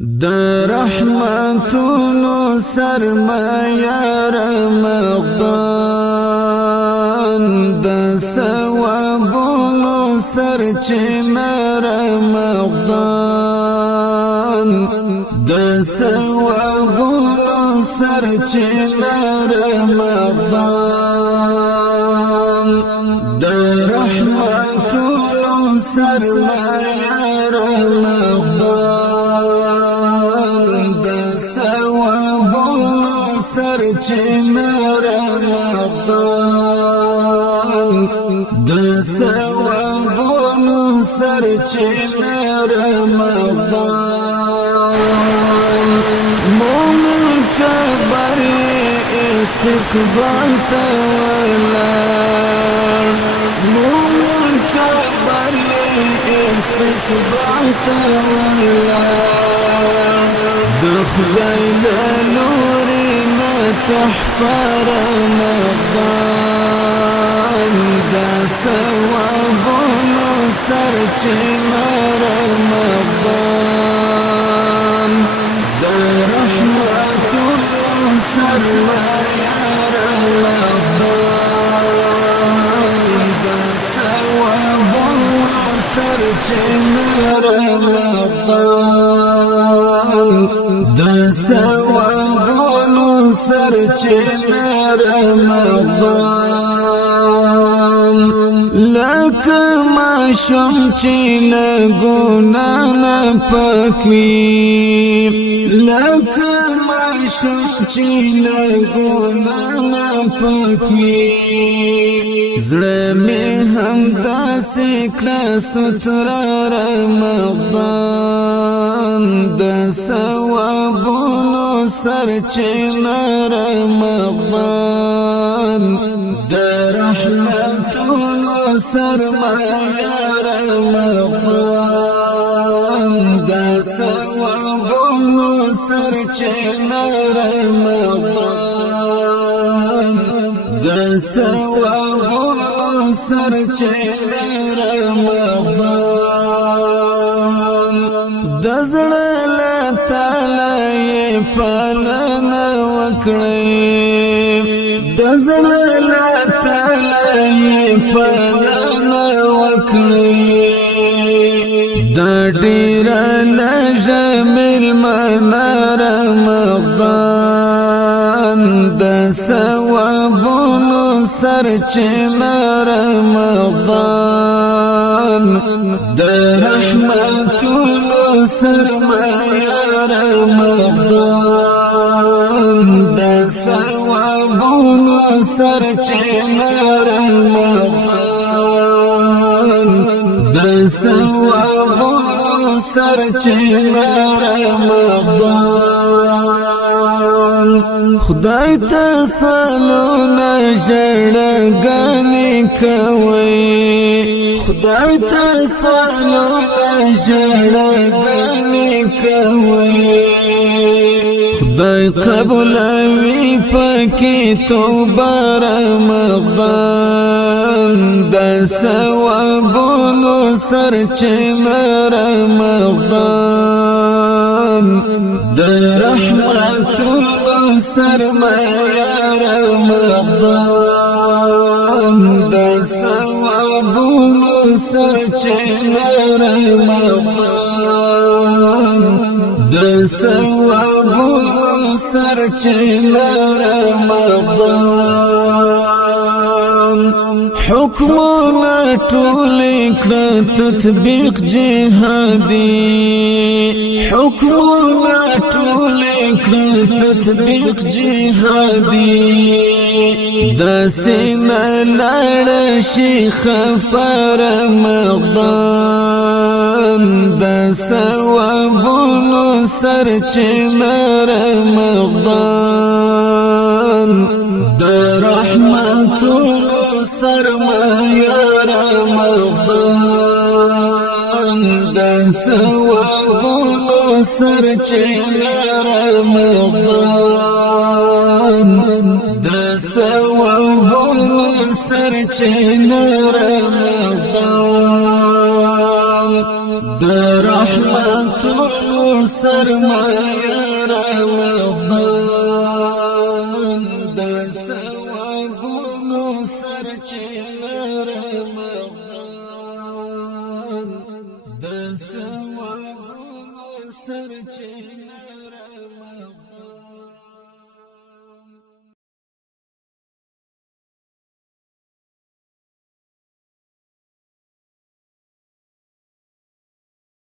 د رحمتونو سرمایه رمضان د ثوابونو سرچینه رمضان د ثوابونو سرچینه رمضان د رحمتونو سرمایه رمضان سرچینه رمضان د ثوابونو سرچینه رمضان مومن تبری استقبال تولار مومن تبری استقبال تولار د خدای لوري تحفه رمضان دا ثوابونو سرچینه رمضان دا رحمتونو سرمایه رمضان دا ثوابونو سرچینه رمضان دا ثوابونو سرچینه رمضان لکه ماشوم چې له ګناه نه پاک وي لکه ماشوم چې له ګناه نه پاک وي زړه مې همداسې کړه ستره رمضان د ثوابونو سرچینه رمضان د رحمتونو سرمایه رمضان د ثوابونو سرچینه رمضان د ثوابونو سرچینه رمضان د زړه له تعالی پالنه وکړئ د زړه له تعالی پالنه وکړئ دا ډېر لږه مېلمانه رمضان د ثوابونو سرچینه رمضان د رحمتونو سرمایه رمضان د ثوابونو سرچینه رمضان د ثوابونو سرچینه رمضان خدای ته سوالونه ژړاګانې کوي خدای ته سوالونه ژړاګانې کوي خدای قبولوي پکې توبه رمضان د ثوابونو سرچینه رمضان د رحمتونو سرمایه رمضان د ثوابونو سرچینه رمضان د ثوابونو سرچینه رمضان حکمونه ټول کړه تطبیق جهادي حکمونه ټول کړه تطبیق جهادي داسې نه لاړ شي خفه رمضان د ثوابونو سرچینه رمضان د رحمتونو سرمایه رمضان د ثوابونو سرچینه رمضان د ثوابونو سرچینه رمضان د رحمتونو سرمایه رمضان د ثوابونو سرچینه رمضان د ثوابونو سرچینه